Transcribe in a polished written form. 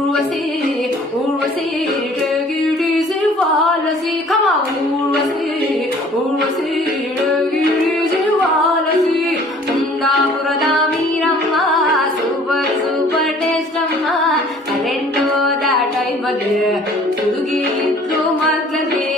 Urvashi Urvashi take it easy వాలసి come on Urvashi Urvashi take it easy వాలసి కుందాపుರದ మీరಮ್ಮ ಸೂಪರ್ ಸೂಪರ್ ಟೇಸ್ಟ್ ಅಮ್ಮ ಕರೆಂಟ್ ಹೋದ ಟೈಮಲ್ಲಿ ಹುಡುಗಿ ಇತ್ತು ಮಕ್ಕಳಿಗೆ